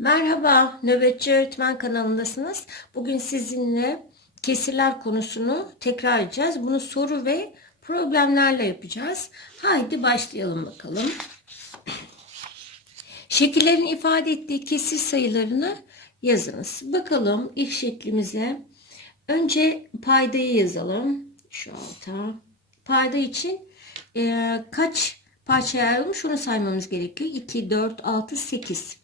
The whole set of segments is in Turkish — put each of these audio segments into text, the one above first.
Merhaba, Nöbetçi Öğretmen kanalındasınız. Bugün sizinle kesirler konusunu tekrar edeceğiz. Bunu soru ve problemlerle yapacağız. Haydi başlayalım bakalım. Şekillerin ifade ettiği kesir sayılarını yazınız. Bakalım ilk şeklimize. Önce paydayı yazalım. Şu alta. Payda için e, kaç parçaya ayrılmış onu saymamız gerekiyor. 2, 4, 6, 8.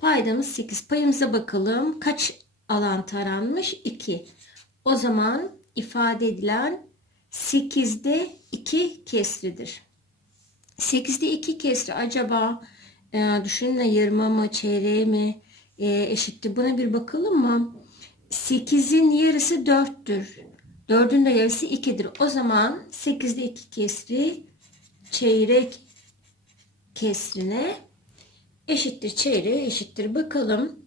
Paydamız 8. Payımıza bakalım. Kaç alan taranmış? 2. O zaman ifade edilen 8'de 2 kesridir. 8'de 2 kesri acaba e, düşünün yarıma mı çeyreğe mi e, eşitti? Buna bir bakalım mı? 8'in yarısı 4'tür. 4'ün de yarısı 2'dir. O zaman 8'de 2 kesri çeyrek kesrine eşittir çeyreğe eşittir. Bakalım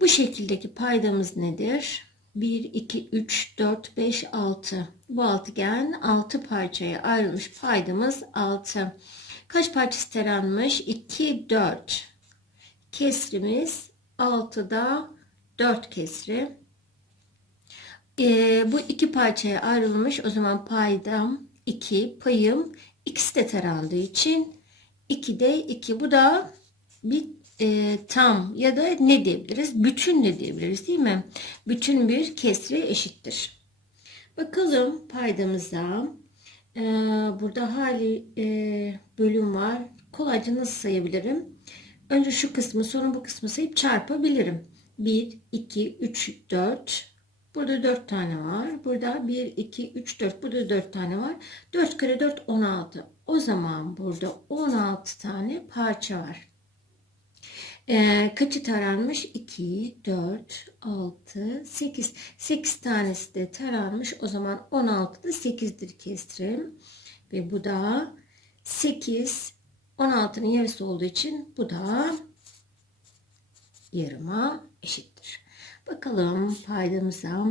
bu şekildeki paydamız nedir? 1, 2, 3, 4, 5, 6. Bu altıgen 6 parçaya ayrılmış paydamız 6. Kaç parçası taranmış? 2, 4. Kesrimiz 6'da 4 kesri. Ee, bu iki parçaya ayrılmış. O zaman paydam 2, payım ikisi de tarandığı için 2'de 2. Bu da bir e, tam ya da ne diyebiliriz? Bütün ne diyebiliriz değil mi? Bütün bir kesre eşittir. Bakalım paydamıza. Ee, burada hali e, bölüm var. Kolayca nasıl sayabilirim? Önce şu kısmı sonra bu kısmı sayıp çarpabilirim. 1, 2, 3, 4. Burada 4 tane var. Burada 1, 2, 3, 4. Burada 4 tane var. 4 kere 4 16. O zaman burada 16 tane parça var. Ee, kaçı taranmış? 2, 4, 6, 8. 8 tanesi de taranmış. O zaman 16 da 8'dir kestirim. Ve bu da 8. 16'nın yarısı olduğu için bu da yarıma eşittir. Bakalım paydamıza.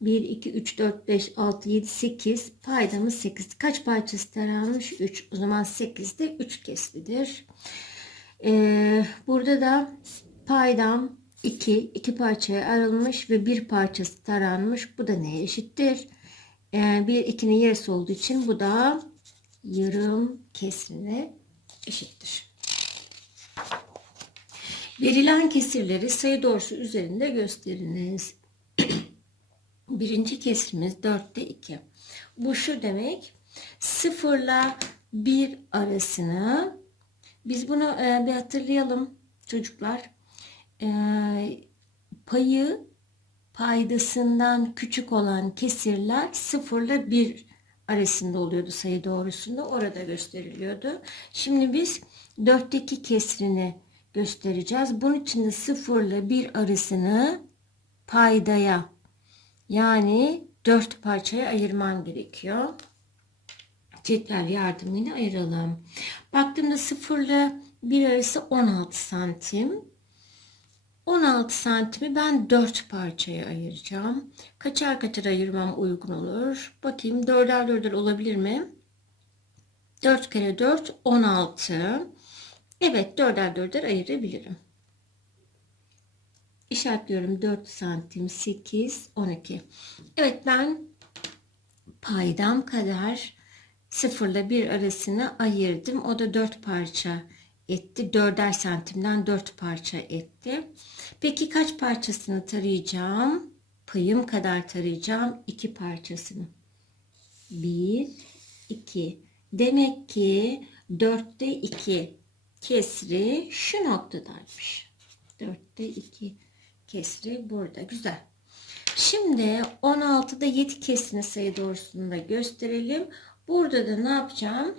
1, 2, 3, 4, 5, 6, 7, 8. Paydamız 8. Kaç parçası taranmış? 3. O zaman 8 de 3 keslidir. Ee, burada da paydam 2. 2 parçaya ayrılmış ve bir parçası taranmış. Bu da neye eşittir? Ee, 1, 2'nin yarısı olduğu için bu da yarım kesrine eşittir. Verilen kesirleri sayı doğrusu üzerinde gösteriniz. Birinci kesrimiz 4'te 2. Bu şu demek 0 ile 1 arasını biz bunu e, bir hatırlayalım çocuklar. E, payı paydasından küçük olan kesirler 0 ile 1 arasında oluyordu sayı doğrusunda. Orada gösteriliyordu. Şimdi biz 4'teki kesrini göstereceğiz. Bunun için de 0 ile 1 arasını paydaya yani 4 parçaya ayırman gerekiyor. Cetvel yardımıyla ayıralım. Baktığımda 0 ile 1 arası 16 santim. 16 santimi ben 4 parçaya ayıracağım. Kaçar kaçar ayırmam uygun olur. Bakayım 4'er 4'er olabilir mi? 4 kere 4 16. Evet 4'er 4'er ayırabilirim. İşaretliyorum 4 santim 8 12. Evet ben paydam kadar 0 ile 1 arasını ayırdım. O da 4 parça etti. 4'er santimden 4 parça etti. Peki kaç parçasını tarayacağım? Payım kadar tarayacağım. 2 parçasını. 1 2. Demek ki 4'te 2 kesri şu noktadaymış. 4'te 2 kesri burada. Güzel. Şimdi 16'da 7 kesini sayı doğrusunda gösterelim. Burada da ne yapacağım?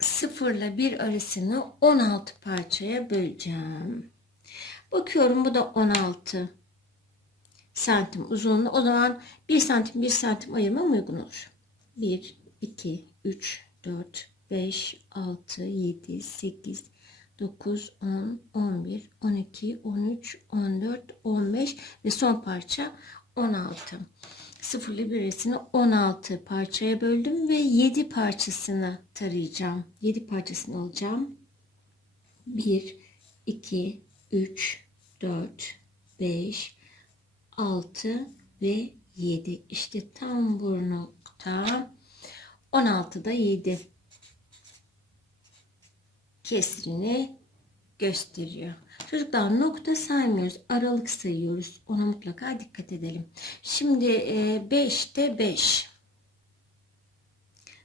0 ile 1 arasını 16 parçaya böleceğim. Bakıyorum bu da 16 santim uzunluğu. O zaman 1 santim 1 santim ayırmam uygun olur. 1, 2, 3, 4, 5, 6, 7, 8, 9, 10, 11, 12, 13, 14, 15 ve son parça 16. 0 ile 1 arasını 16 parçaya böldüm ve 7 parçasını tarayacağım. 7 parçasını alacağım. 1, 2, 3, 4, 5, 6 ve 7. İşte tam bu nokta 16'da 7 kesrini gösteriyor. Çocuklar nokta saymıyoruz. Aralık sayıyoruz. Ona mutlaka dikkat edelim. Şimdi 5'te 5.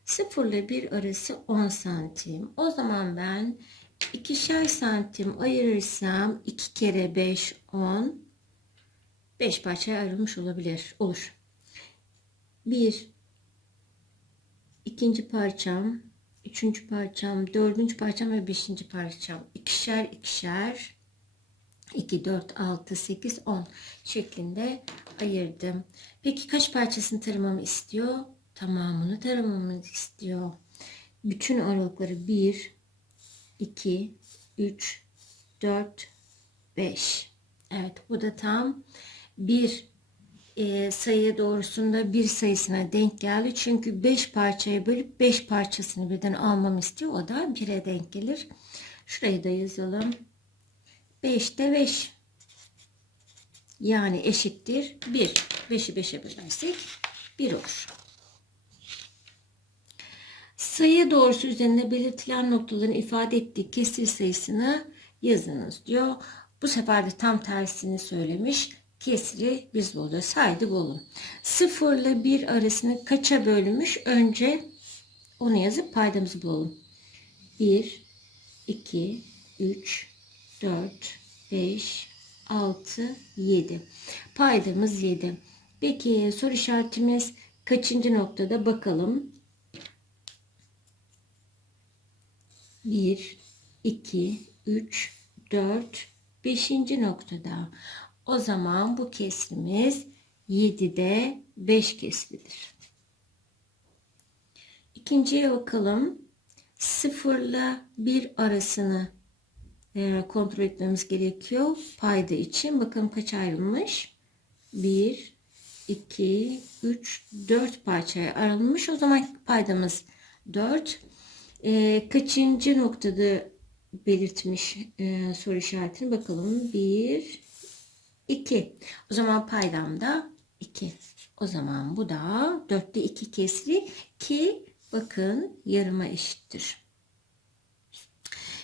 0 ile 1 arası 10 santim. O zaman ben ikişer santim ayırırsam 2 kere 5 10 5 parçaya ayrılmış olabilir. Olur. 1 ikinci parçam üçüncü parçam, dördüncü parçam ve beşinci parçam. ikişer ikişer 2, 4, 6, 8, 10 şeklinde ayırdım. Peki kaç parçasını taramamı istiyor? Tamamını taramamı istiyor. Bütün aralıkları 1, 2, 3, 4, 5. Evet bu da tam bir e, sayı doğrusunda bir sayısına denk geldi. Çünkü 5 parçaya bölüp 5 parçasını birden almam istiyor. O da 1'e denk gelir. Şurayı da yazalım. 5'te 5. Yani eşittir 1. 5'i 5'e bölersek 1 olur. Sayı doğrusu üzerinde belirtilen noktaların ifade ettiği kesir sayısını yazınız diyor. Bu sefer de tam tersini söylemiş. Kesri biz buluyoruz. Haydi bulalım. 0 ile 1 arasını kaça bölmüş? Önce onu yazıp paydamızı bulalım. 1, 2, 3, 4, 5, 6, 7. Paydamız 7. Peki soru işaretimiz kaçıncı noktada bakalım. 1, 2, 3, 4, 5. noktada. O zaman bu kesrimiz 7'de 5 kesridir. İkinciye bakalım. 0 ile 1 arasını e, kontrol etmemiz gerekiyor. Payda için. Bakalım kaç ayrılmış? 1, 2, 3, 4 parçaya ayrılmış. O zaman paydamız 4. E, kaçıncı noktada belirtmiş e, soru işaretini bakalım. 1, 2. O zaman paydam da 2. O zaman bu da 4'te 2 kesri ki bakın yarıma eşittir.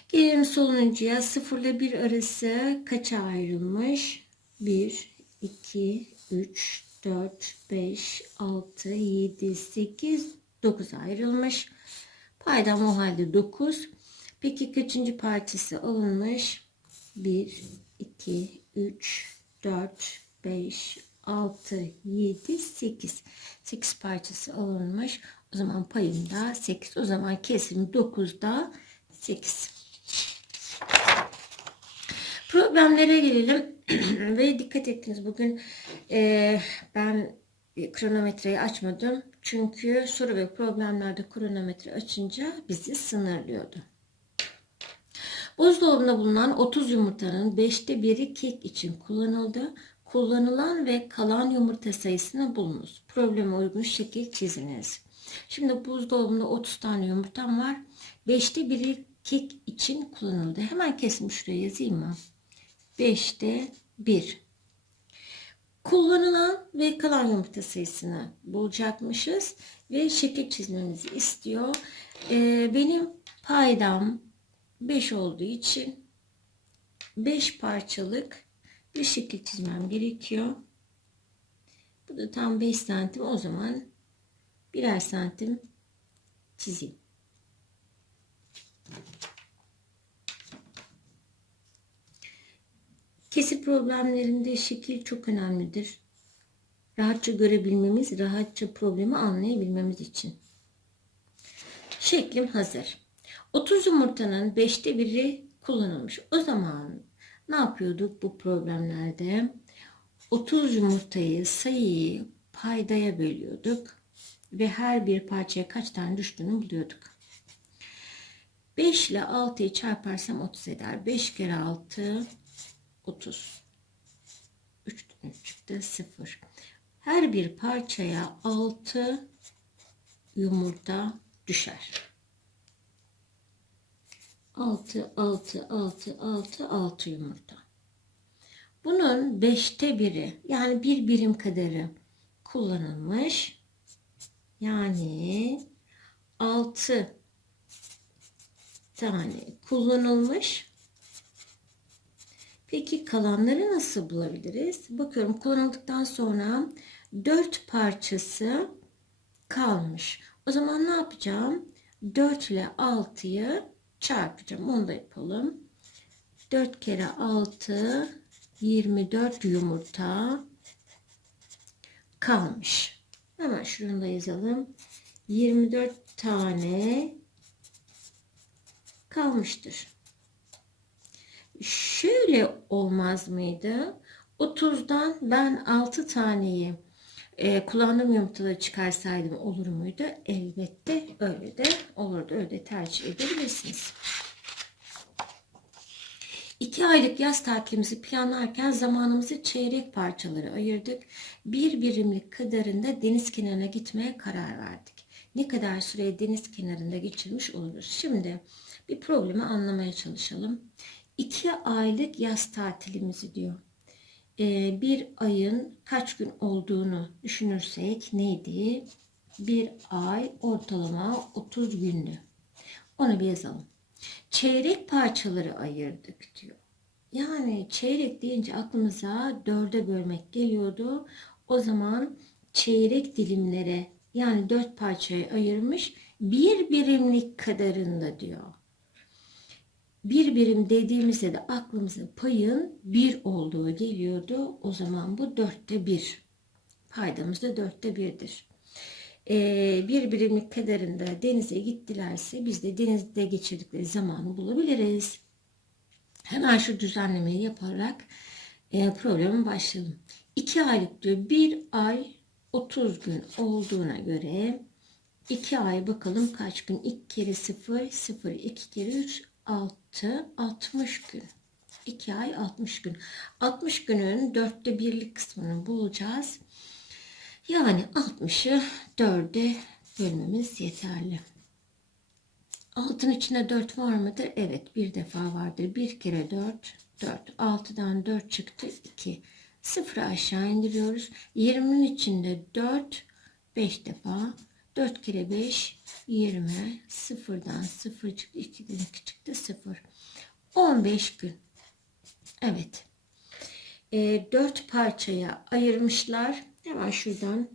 Gelelim sonuncuya 0 ile 1 arası kaça ayrılmış? 1, 2, 3, 4, 5, 6, 7, 8, 9 ayrılmış. Paydam o halde 9. Peki kaçıncı parçası alınmış? 1, 2, 3, 4, 5, 6, 7, 8. 8 parçası alınmış. O zaman payım da 8. O zaman kesim 9'da 8. Problemlere gelelim. Ve dikkat ettiniz bugün e, ben kronometreyi açmadım. Çünkü soru ve problemlerde kronometre açınca bizi sınırlıyordu. Buzdolabında bulunan 30 yumurtanın 5'te 1'i kek için kullanıldı. Kullanılan ve kalan yumurta sayısını bulunuz. Probleme uygun şekil çiziniz. Şimdi buzdolabında 30 tane yumurtam var. 5'te 1'i kek için kullanıldı. Hemen kesim şuraya yazayım mı? 5'te 1. Kullanılan ve kalan yumurta sayısını bulacakmışız. Ve şekil çizmemizi istiyor. Ee, benim paydam 5 olduğu için 5 parçalık bir şekil çizmem gerekiyor. Bu da tam 5 santim. O zaman birer santim çizeyim. Kesir problemlerinde şekil çok önemlidir. Rahatça görebilmemiz, rahatça problemi anlayabilmemiz için. Şeklim hazır. 30 yumurtanın 5'te biri kullanılmış. O zaman ne yapıyorduk bu problemlerde? 30 yumurtayı, sayıyı paydaya bölüyorduk ve her bir parçaya kaç tane düştüğünü buluyorduk. 5 ile 6'yı çarparsam 30 eder. 5 kere 6 30. 3 3 çıktı 0. Her bir parçaya 6 yumurta düşer. 6, 6, 6, 6, 6 yumurta. Bunun beşte biri yani bir birim kadarı kullanılmış. Yani 6 tane kullanılmış. Peki kalanları nasıl bulabiliriz? Bakıyorum kullanıldıktan sonra 4 parçası kalmış. O zaman ne yapacağım? 4 ile 6'yı çarpacağım. Onu da yapalım. 4 kere 6 24 yumurta kalmış. Hemen şunu da yazalım. 24 tane kalmıştır. Şöyle olmaz mıydı? 30'dan ben 6 taneyi e, kullandığım yumurtaları çıkarsaydım olur muydu? Elbette öyle de olurdu. Öyle de tercih edebilirsiniz. 2 aylık yaz tatilimizi planlarken zamanımızı çeyrek parçalara ayırdık. Bir birimlik kadarında deniz kenarına gitmeye karar verdik. Ne kadar süre deniz kenarında geçirmiş oluruz? Şimdi bir problemi anlamaya çalışalım. 2 aylık yaz tatilimizi diyor. Ee, bir ayın kaç gün olduğunu düşünürsek neydi? Bir ay ortalama 30 günlü. Onu bir yazalım. Çeyrek parçaları ayırdık diyor. Yani çeyrek deyince aklımıza dörde bölmek geliyordu. O zaman çeyrek dilimlere yani dört parçaya ayırmış bir birimlik kadarında diyor. Bir birim dediğimizde de aklımıza payın bir olduğu geliyordu. O zaman bu dörtte bir. Paydamız da dörtte birdir. Ee, bir birimlik kadarında denize gittilerse biz de denizde geçirdikleri zamanı bulabiliriz. Hemen şu düzenlemeyi yaparak e, probleme başlayalım. 2 aylık diyor. Bir ay 30 gün olduğuna göre 2 ay bakalım kaç gün? 2 kere 0, 0, 2 kere 3, 6, 60 gün. 2 ay 60 gün. 60 günün dörtte birlik kısmını bulacağız. Yani 60'ı 4'e bölmemiz yeterli. Altın içinde 4 var mıdır? Evet bir defa vardır. 1 kere 4 4. 6'dan 4 çıktı 2. 0'ı aşağı indiriyoruz. 20'nin içinde 4 5 defa. 4 kere 5 20. 0'dan 0 çıktı. 2'den 2 çıktı 0. 15 gün. Evet. E, 4 parçaya ayırmışlar. Hemen şuradan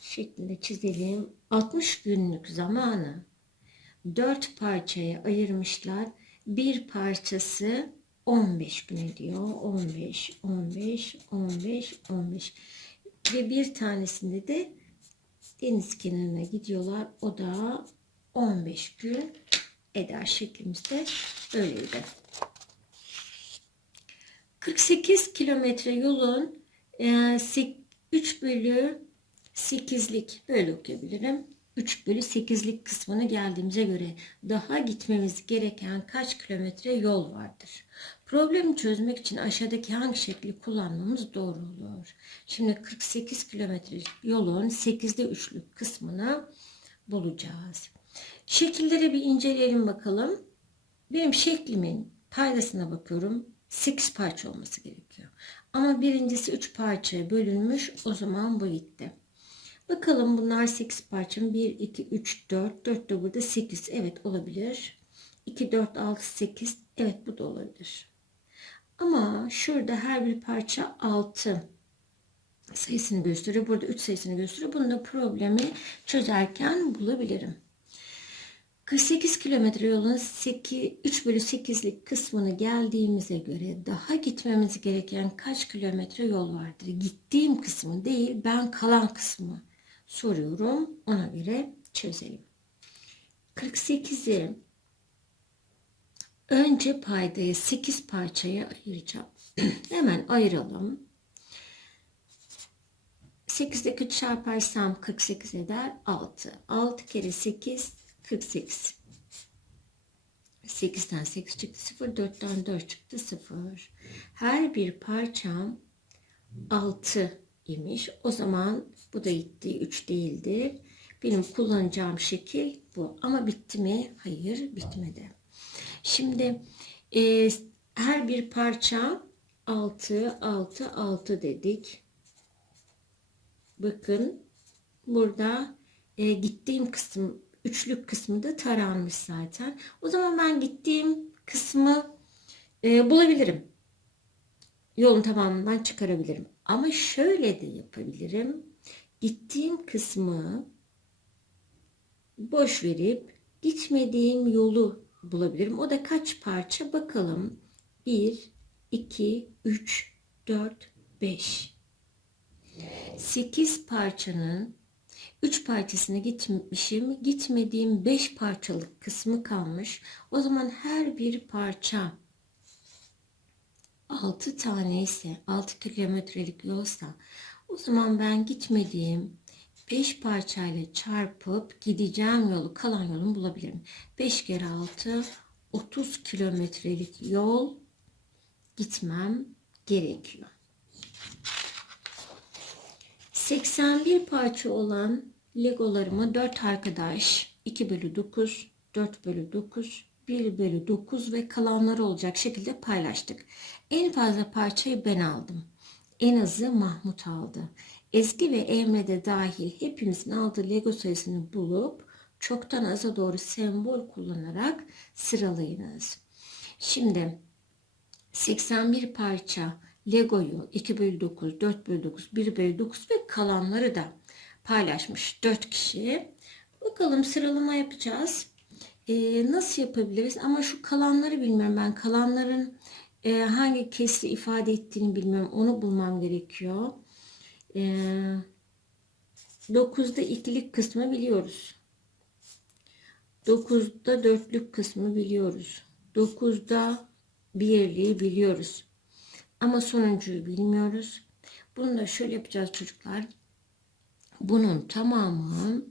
şeklinde çizelim. 60 günlük zamanı 4 parçaya ayırmışlar. Bir parçası 15 gün ediyor. 15, 15, 15, 15. Ve bir tanesinde de deniz kenarına gidiyorlar. O da 15 gün eder şeklimizde böyleydi. 48 kilometre yolun 3 bölü 8'lik böyle okuyabilirim. 3 bölü 8'lik kısmına geldiğimize göre daha gitmemiz gereken kaç kilometre yol vardır? Problemi çözmek için aşağıdaki hangi şekli kullanmamız doğru olur? Şimdi 48 kilometre yolun 8'de 3'lük kısmını bulacağız. Şekilleri bir inceleyelim bakalım. Benim şeklimin paydasına bakıyorum. 8 parça olması gerekiyor. Ama birincisi 3 parçaya bölünmüş. O zaman bu gitti. Bakalım bunlar 8 parça mı? 1, 2, 3, 4. 4 de burada 8. Evet olabilir. 2, 4, 6, 8. Evet bu da olabilir. Ama şurada her bir parça 6 sayısını gösteriyor. Burada 3 sayısını gösteriyor. Bunu da problemi çözerken bulabilirim. 48 kilometre yolun 8, 3 bölü 8'lik kısmını geldiğimize göre daha gitmemiz gereken kaç kilometre yol vardır? Gittiğim kısmı değil ben kalan kısmı soruyorum. Ona göre çözelim. 48'i önce paydayı 8 parçaya ayıracağım. Hemen ayıralım. 8'de 3 çarparsam 48 eder 6. 6 kere 8 48. 8'den 8 çıktı 0. 4'ten 4 çıktı 0. Her bir parçam 6 imiş. O zaman bu da gitti 3 değildir. Benim kullanacağım şekil bu. Ama bitti mi? Hayır bitmedi. Şimdi e, her bir parça 6 6 6 dedik. Bakın burada e, gittiğim kısım üçlük kısmı da taranmış zaten. O zaman ben gittiğim kısmı e, bulabilirim. Yolun tamamından çıkarabilirim. Ama şöyle de yapabilirim. Gittiğim kısmı boş verip gitmediğim yolu bulabilirim. O da kaç parça bakalım. 1, 2, 3, 4, 5. 8 parçanın 3 parçasına gitmişim. Gitmediğim 5 parçalık kısmı kalmış. O zaman her bir parça 6 tane ise 6 kilometrelik yolsa o zaman ben gitmediğim 5 parçayla çarpıp gideceğim yolu kalan yolunu bulabilirim. 5 kere 6 30 kilometrelik yol gitmem gerekiyor. 81 parça olan legolarımı 4 arkadaş 2 bölü 9 4 bölü 9 1 bölü 9 ve kalanları olacak şekilde paylaştık. En fazla parçayı ben aldım. En azı Mahmut aldı. Ezgi ve Emre de dahil hepimizin aldığı Lego sayısını bulup çoktan aza doğru sembol kullanarak sıralayınız. Şimdi 81 parça Lego'yu 2 bölü 9, 4 bölü 9, 1 bölü 9 ve kalanları da paylaşmış 4 kişi. Bakalım sıralama yapacağız. Ee, nasıl yapabiliriz? Ama şu kalanları bilmiyorum ben. Kalanların e, hangi kesri ifade ettiğini bilmiyorum. Onu bulmam gerekiyor. Ee, 9'da ikilik kısmı biliyoruz. 9'da dörtlük kısmı biliyoruz. 9'da birliği biliyoruz. Ama sonuncuyu bilmiyoruz. Bunu da şöyle yapacağız çocuklar. Bunun tamamı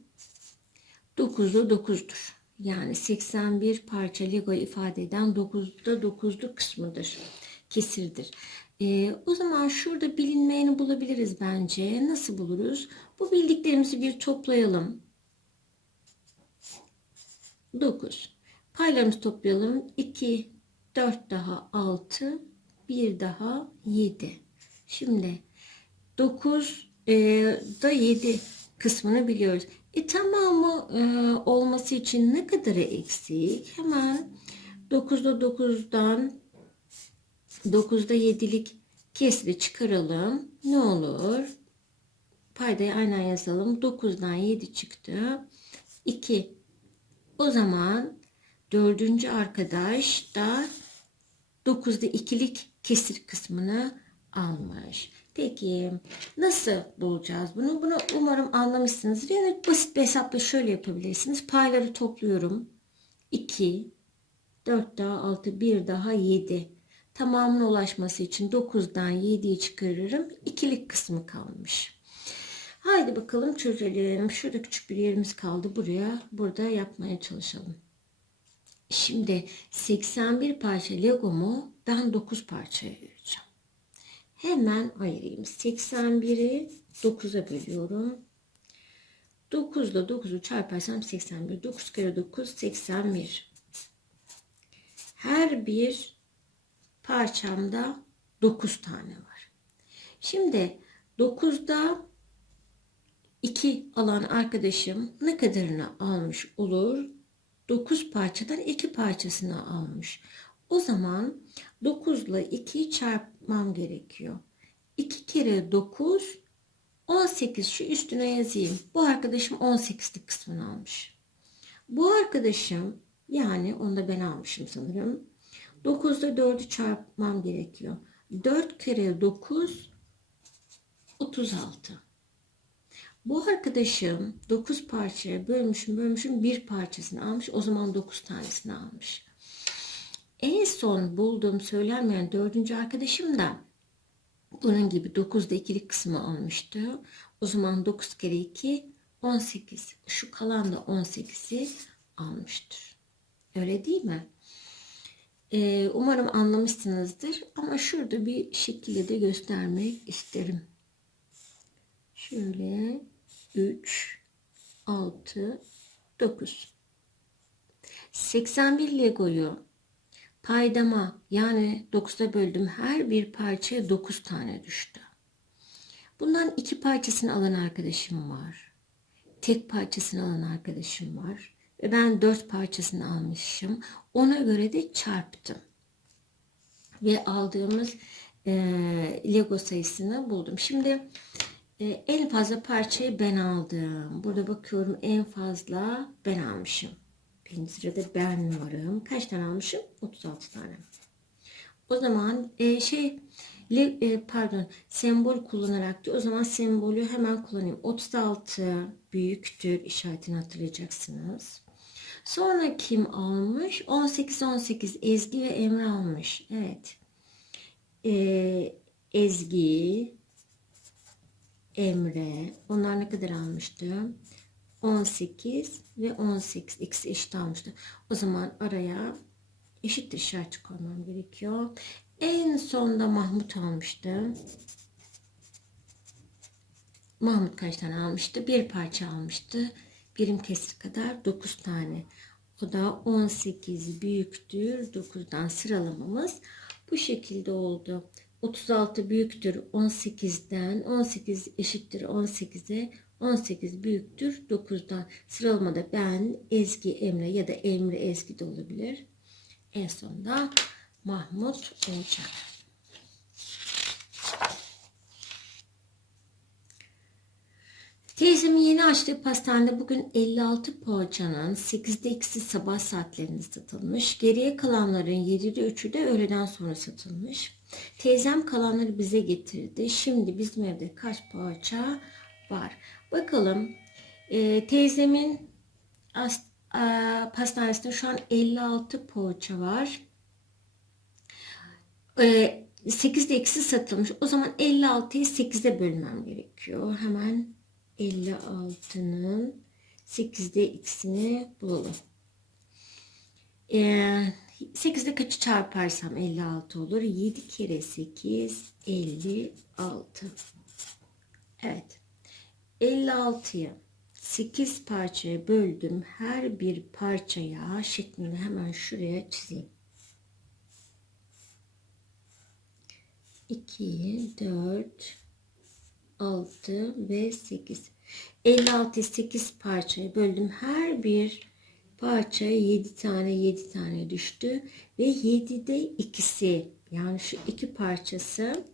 9'da 9'dur. Yani 81 parça Lego ifade eden 9'da 9'luk kısmıdır. Kesirdir. Ee, o zaman şurada bilinmeyeni bulabiliriz bence. Nasıl buluruz? Bu bildiklerimizi bir toplayalım. 9. Paylarımızı toplayalım. 2, 4 daha 6, 1 daha 7. Şimdi 9 e, da 7 kısmını biliyoruz. E tamamı e, olması için ne kadarı eksik? Hemen 9'da 9'dan 9'da 7'lik kesri çıkaralım. Ne olur? Paydayı aynen yazalım. 9'dan 7 çıktı. 2. O zaman dördüncü arkadaş da 9'da ikilik kesir kısmını almış. Peki nasıl bulacağız bunu? Bunu umarım anlamışsınızdır. Yani basit bir hesapla şöyle yapabilirsiniz. Payları topluyorum. 2, 4 daha 6, 1 daha 7. Tamamına ulaşması için 9'dan 7'yi çıkarırım. İkilik kısmı kalmış. Haydi bakalım çözelim. Şurada küçük bir yerimiz kaldı. Buraya, burada yapmaya çalışalım. Şimdi 81 parça Legomu ben 9 parçaya ayıracağım. Hemen ayırayım. 81'i 9'a bölüyorum. 9 ile 9'u çarparsam 81. 9 kere 9 81. Her bir parçamda 9 tane var. Şimdi 9'da 2 alan arkadaşım ne kadarını almış olur? 9 parçadan 2 parçasını almış. O zaman 9 ile 2'yi çarpmam gerekiyor. 2 kere 9 18 şu üstüne yazayım. Bu arkadaşım 18'lik kısmını almış. Bu arkadaşım yani onu da ben almışım sanırım. 9'da 4'ü çarpmam gerekiyor. 4 kere 9 36. Bu arkadaşım 9 parçaya bölmüşüm bölmüşüm bir parçasını almış. O zaman 9 tanesini almış. En son bulduğum söylenmeyen dördüncü arkadaşım da bunun gibi 9'da ikilik kısmı almıştı. O zaman 9 kere 2 18. Şu kalan da 18'i almıştır. Öyle değil mi? Ee, umarım anlamışsınızdır. Ama şurada bir şekilde de göstermek isterim. Şöyle 3 6, 9. 81 Lego'yu paydama yani 9'a böldüm. Her bir parçaya 9 tane düştü. Bundan iki parçasını alan arkadaşım var. Tek parçasını alan arkadaşım var. Ve ben 4 parçasını almışım. Ona göre de çarptım. Ve aldığımız e, Lego sayısını buldum. Şimdi e, en fazla parçayı ben aldım. Burada bakıyorum en fazla ben almışım. Birinci sırada ben varım. Kaç tane almışım? 36 tane. O zaman e, şey le, e, pardon sembol kullanarak da o zaman sembolü hemen kullanayım. 36 büyüktür işaretini hatırlayacaksınız. Sonra kim almış? 18 18 Ezgi ve Emre almış. Evet. Ee, Ezgi, Emre. Onlar ne kadar almıştı? 18 ve 18 ikisi eşit almıştı. O zaman araya eşit işaret koymam gerekiyor. En sonda Mahmut almıştı. Mahmut kaç tane almıştı? Bir parça almıştı. Birim kesir kadar 9 tane. O da 18 büyüktür 9'dan sıralamamız bu şekilde oldu. 36 büyüktür 18'den 18 eşittir 18'e 18 büyüktür 9'dan sıralamada ben Ezgi Emre ya da Emre Ezgi de olabilir. En sonda Mahmut olacak. Teyzemin yeni açtığı pastanede bugün 56 poğaçanın 8'de ikisi sabah saatlerinde satılmış. Geriye kalanların 7'de 3'ü de öğleden sonra satılmış. Teyzem kalanları bize getirdi. Şimdi bizim evde kaç poğaça var? Bakalım e, teyzemin as, a, pastanesinde şu an 56 poğaça var. E, 8'de ikisi satılmış. O zaman 56'yı 8'e bölmem gerekiyor. Hemen 56'nın 8'de x'ini bulalım. Ee, 8'de kaçı çarparsam 56 olur. 7 kere 8 56. Evet. 56'yı 8 parçaya böldüm. Her bir parçaya şeklinde hemen şuraya çizeyim. 2, 4, 6 ve 8. 56 8 parçaya böldüm. Her bir parçaya 7 tane 7 tane düştü. Ve 7'de ikisi yani şu iki parçası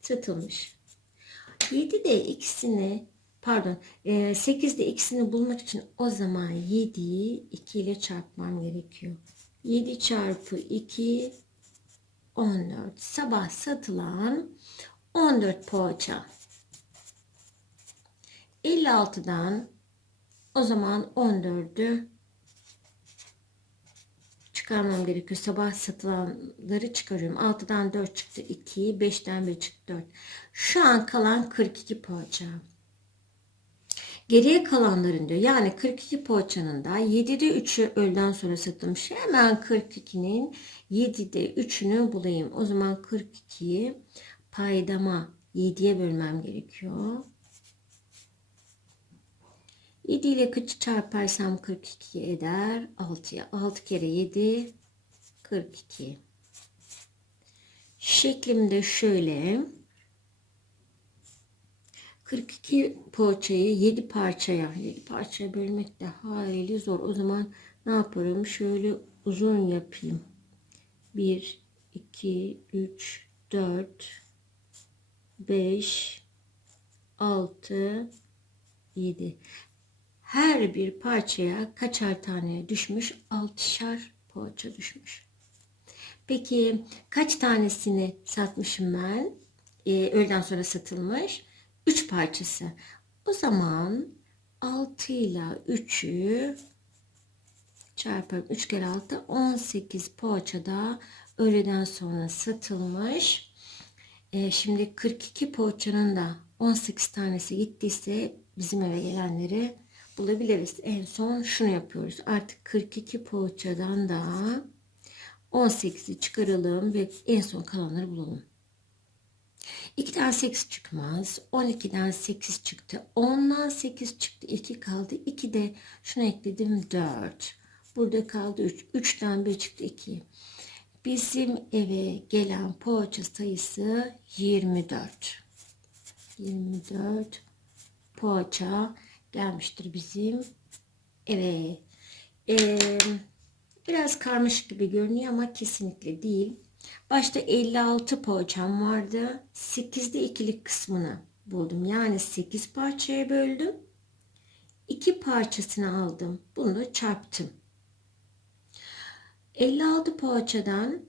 satılmış. 7'de ikisini pardon 8'de ikisini bulmak için o zaman 7'yi 2 ile çarpmam gerekiyor. 7 çarpı 2 14. Sabah satılan 14 poğaça. 56'dan o zaman 14'ü çıkarmam gerekiyor. Sabah satılanları çıkarıyorum. 6'dan 4 çıktı 2, 5'ten 1 çıktı 4. Şu an kalan 42 poğaça. Geriye kalanların diyor. Yani 42 poğaçanın da 7'de 3'ü öğleden sonra satılmış. Hemen 42'nin 7'de 3'ünü bulayım. O zaman 42'yi paydama 7'ye bölmem gerekiyor. 7 ile 40 çarparsam 42 eder. 6'ya 6 kere 7 42. Şeklimde şöyle 42 poğaçayı 7 parçaya 7 parçaya bölmek de hayli zor. O zaman ne yaparım? Şöyle uzun yapayım. 1 2 3 4 5 6 7 her bir parçaya kaçar tane düşmüş? Altışar poğaça düşmüş. Peki kaç tanesini satmışım ben? Ee, öğleden sonra satılmış. 3 parçası. O zaman 6 ile 3'ü çarparım. 3 kere 6 18 poğaça da öğleden sonra satılmış. Ee, şimdi 42 poğaçanın da 18 tanesi gittiyse bizim eve gelenleri bulabiliriz. En son şunu yapıyoruz. Artık 42 poğaçadan da 18'i çıkaralım ve en son kalanları bulalım. 2'den 8 çıkmaz. 12'den 8 çıktı. 10'dan 8 çıktı. 2 kaldı. 2 de şunu ekledim 4. Burada kaldı 3. 3'ten 1 çıktı 2. Bizim eve gelen poğaça sayısı 24. 24 poğaça gelmiştir bizim eve. Ee, biraz karmaşık gibi görünüyor ama kesinlikle değil. Başta 56 poğaçam vardı. 8'de ikilik kısmını buldum. Yani 8 parçaya böldüm. 2 parçasını aldım. Bunu da çarptım. 56 poğaçadan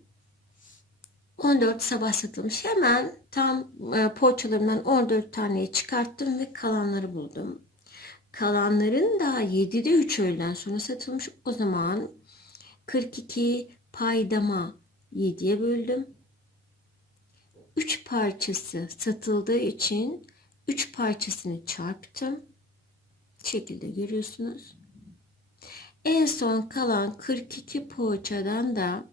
14 sabah satılmış. Hemen tam e, poğaçalarımdan 14 taneye çıkarttım ve kalanları buldum. Kalanların da 7'de 3 öğleden sonra satılmış. O zaman 42 paydama 7'ye böldüm. 3 parçası satıldığı için 3 parçasını çarptım. Şekilde görüyorsunuz. En son kalan 42 poğaçadan da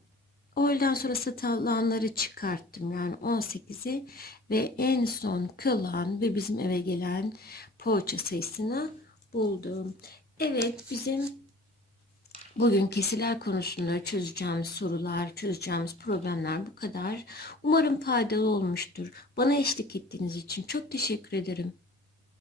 öğleden sonra satılanları çıkarttım. Yani 18'i ve en son kalan ve bizim eve gelen poğaça sayısını buldum. Evet bizim Bugün kesiler konusunda çözeceğimiz sorular, çözeceğimiz problemler bu kadar. Umarım faydalı olmuştur. Bana eşlik ettiğiniz için çok teşekkür ederim.